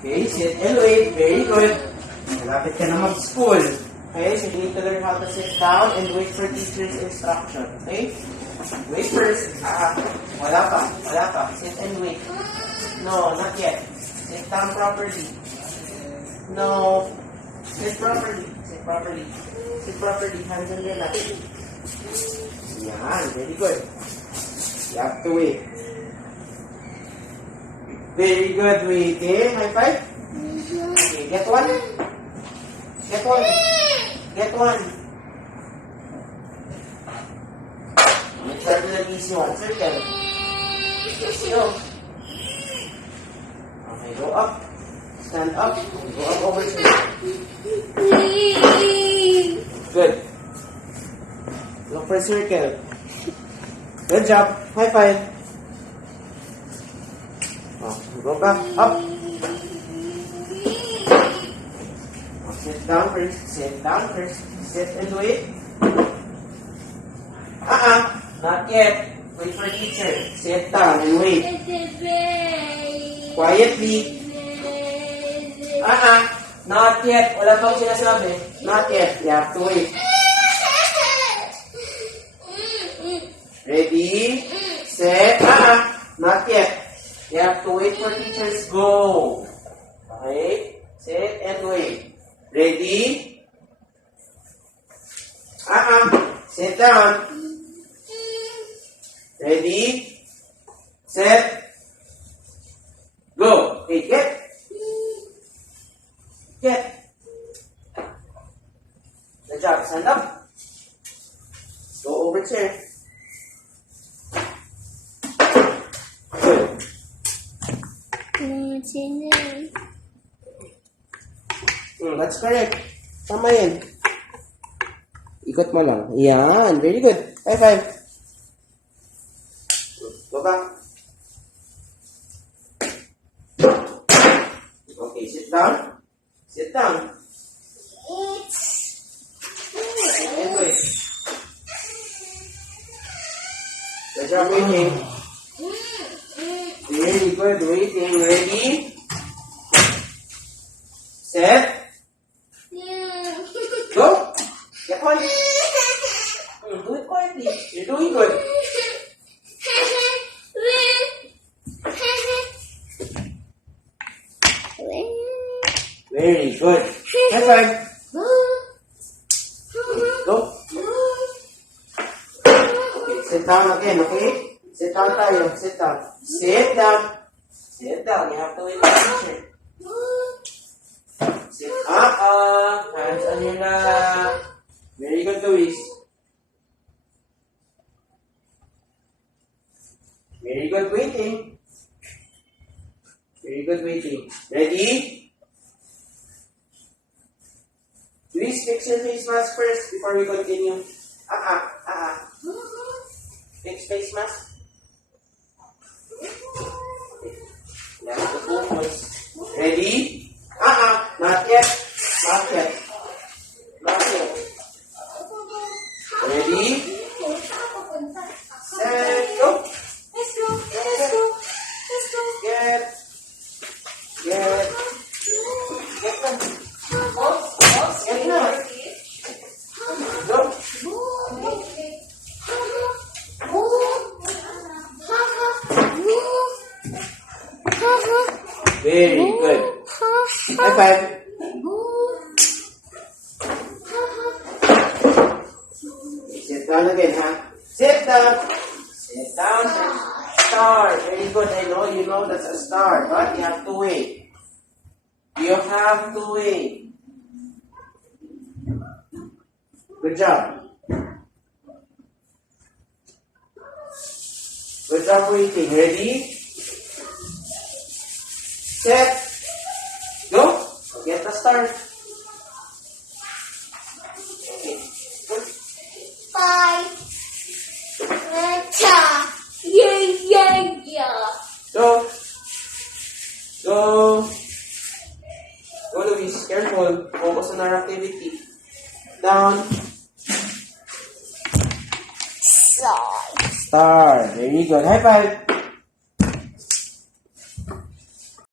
Okay, sit and wait. Very good. Malapit ka na mag-school. Okay, so you need to learn how to sit down and wait for teacher's instruction. Okay? Wait first. Wala pa. Sit and wait. No, not yet. Sit down properly. No. Sit properly. Sit properly. Sit properly. Hands on your lap. Yan, very good. You have to wait. Very good, waiting. High five. Okay, get one. Get one. Get one. Let's start with an easy one. Circle. Go. Okay, go up. Stand up. Go up over here. Good. Look for a circle. Good job. High five. Oh, go back. Up. Oh, sit down first. Sit down first. Sit and wait. Not yet. Wait for teacher. Sit down and wait. Quietly. Not yet. Wala pang sinasabi. Not yet. You have to wait. Ready? Set. Not yet. You have to wait for teachers go. Okay? Sit and wait. Ready? Sit down. Ready? Set. Go. Okay, get. Get. Good job. Stand up. Go over chair. Good. That's correct. Tama yan. Ikot mo lang. Yan. Very good. High five. Go back. Okay, sit down. Sit down. Sit and wait. Good job waiting. Very good. Waiting. Ready? Set. Go. Get one. Do it quietly. You're doing good. Very good. High five. Go. Okay, sit down again, okay? Sit down tayo. Sit down. Sit down. Sit down. You have to wait for the teacher. Sit up. Hands on your lap. Very good, Luis. Very good waiting. Very good waiting. Ready? Please fix your face mask first before we continue. Fix face mask. You have to focus. Ready? Not yet. Not yet. Not yet. Ready? Set, go. Let's go. Let's go. Let's go. Get them. Get na. Go. Very good. High five. Sit down again, Sit down. Sit down. Star. Very good. I know you know that's a star, but you have to wait. You have to wait. Good job. Good job waiting. Ready? Set. Go. Get the start. Okay. Good. Bye. Yeah. Go. Go. Go, Luis. Careful. Focus on our activity. Down. Star. Very good. High five.